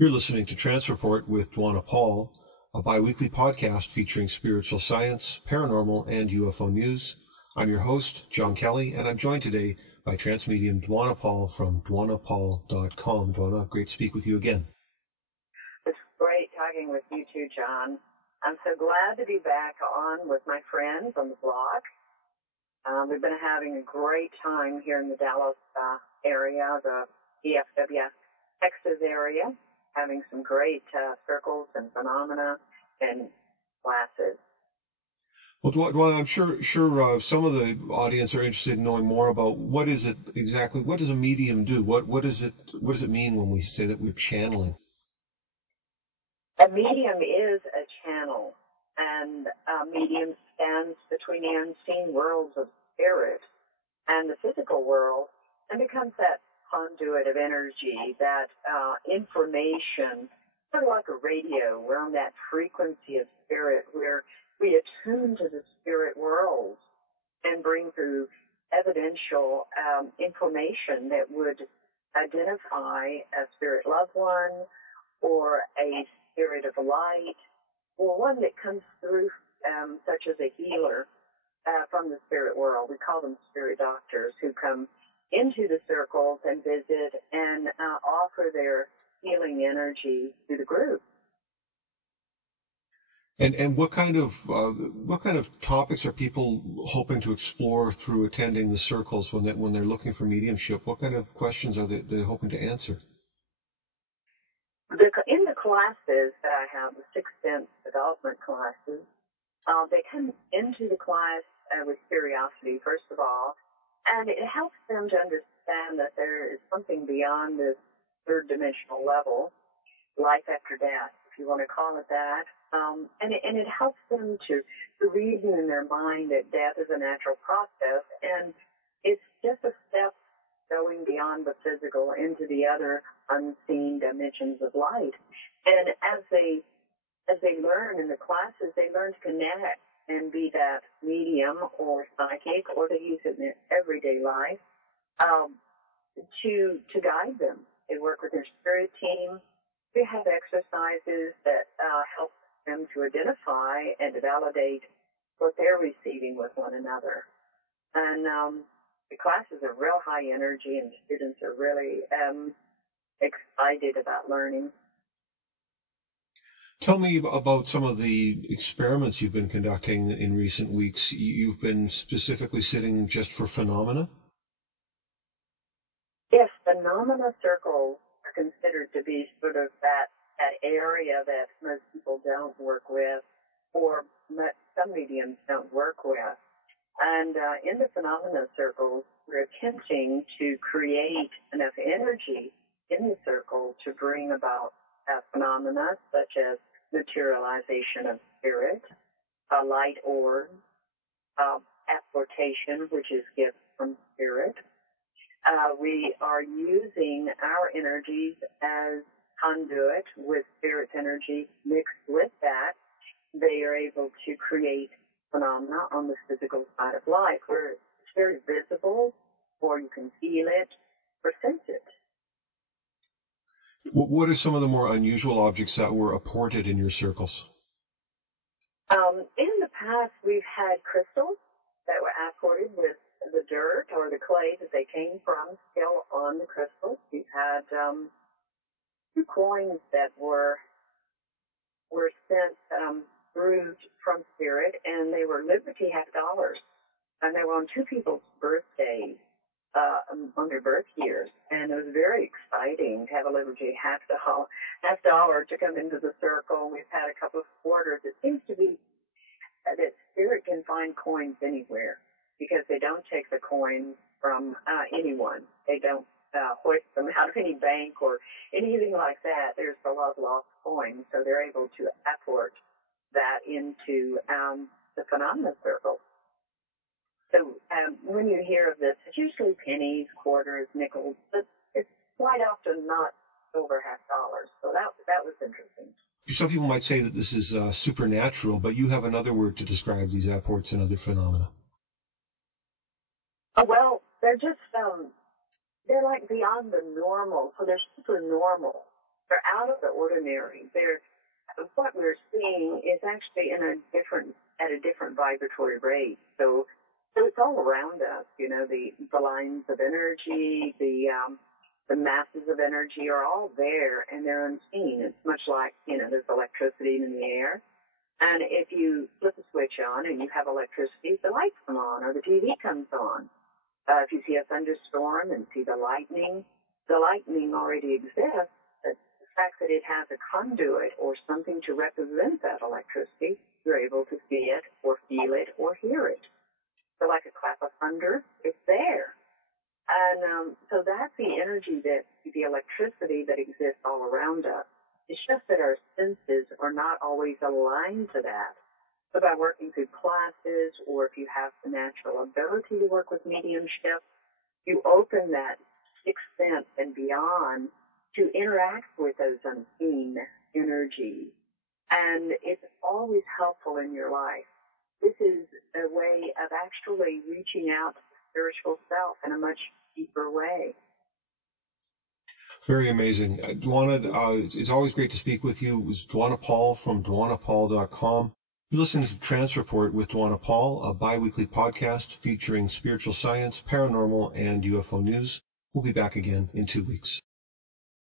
You're listening to Trance Report with Dwanna, a bi-weekly podcast featuring spiritual science, paranormal, and UFO news. I'm your host, John Kelly, and I'm joined today by trance medium Dwanna from dwannapol.com. Dwanna, great to speak with you again. It's great talking with you too, John. I'm so glad to be back on with my friends on the blog. We've been having a great time here in the Dallas area, the DFW, Texas area, having some great circles and phenomena and classes. Well, Dwanna, I'm sure some of the audience are interested in knowing more about what is it exactly. What does a medium do? What does it mean when we say that we're channeling? A medium is a channel, and a medium stands between the unseen worlds of spirit and the physical world, and becomes that conduit of energy, that information, sort of like a radio. We're on that frequency of spirit where we attune to the spirit world and bring through evidential information that would identify a spirit loved one or a spirit of light, or one that comes through such as a healer from the spirit world. We call them spirit doctors, who come into the circles and visit and offer their healing energy to the group. And what kind of topics are people hoping to explore through attending the circles when they're looking for mediumship? What kind of questions are they hoping to answer? In the classes that I have, the sixth sense development classes, they come into the class with curiosity, first of all, and it helps them to understand that there is something beyond this third dimensional level, life after death, if you want to call it that. And it helps them to reason in their mind that death is a natural process, and it's just a step going beyond the physical into the other unseen dimensions of light. And as they learn in the classes, they learn to connect and be that medium or psychic, or they use it in their everyday life to guide them. They work with their spirit team. They have exercises that help them to identify and to validate what they're receiving with one another. And the classes are real high energy, and the students are really excited about learning. Tell me about some of the experiments you've been conducting in recent weeks. You've been specifically sitting just for phenomena? Yes, phenomena circles are considered to be sort of that area that most people don't work with, or some mediums don't work with. And in the phenomena circles, we're attempting to create enough energy in the circle to bring about phenomena such as materialization of spirit, light orbs, apportation, which is gifts from spirit. We are using our energies as conduit with spirit's energy mixed with that. They are able to create phenomena on the physical side of life where it's very visible, or you can feel it or sense it. What are some of the more unusual objects that were apported in your circles? In the past, we've had crystals that were apported with the dirt or the clay that they came from still on the crystals. We've had two coins that were sent through from spirit, and they were Liberty half dollars, and they were on two people's birthdays on their birth years, and it was very exciting to have a Liberty half dollar to come into the circle. We've had a couple of quarters. It seems to be that spirit can find coins anywhere, because they don't take the coins from anyone. They don't hoist them out of any bank or anything like that. There's a lot of lost coins, so they're able to apport that into the phenomena circle. So when you hear of this, it's usually pennies, quarters, nickels, but it's quite often not over half dollars. So that was interesting. Some people might say that this is supernatural, but you have another word to describe these apports and other phenomena. Oh, well, they're just, they're like beyond the normal, so they're super normal. They're out of the ordinary. What we're seeing is actually at a different vibratory rate. So it's all around us. The lines of energy, the masses of energy are all there, and they're unseen. It's much like, there's electricity in the air. And if you flip a switch on and you have electricity, the lights come on or the TV comes on. If you see a thunderstorm and see the lightning already exists. The fact that it has a conduit or something to represent that electricity, you're able to see it or feel it or hear it. So like a clap of thunder, it's there. And so that's the energy, the electricity that exists all around us. It's just that our senses are not always aligned to that. So by working through classes, or if you have the natural ability to work with mediumship, you open that sixth sense and beyond to interact with those unseen energies. And it's always helpful in your life. This is a way of actually reaching out to the spiritual self in a much deeper way. Very amazing. Dwanna, it's always great to speak with you. It was Dwanna Paul from DwannaPaul.com. You're listening to Trance Report with Dwanna Paul, a bi-weekly podcast featuring spiritual science, paranormal, and UFO news. We'll be back again in 2 weeks.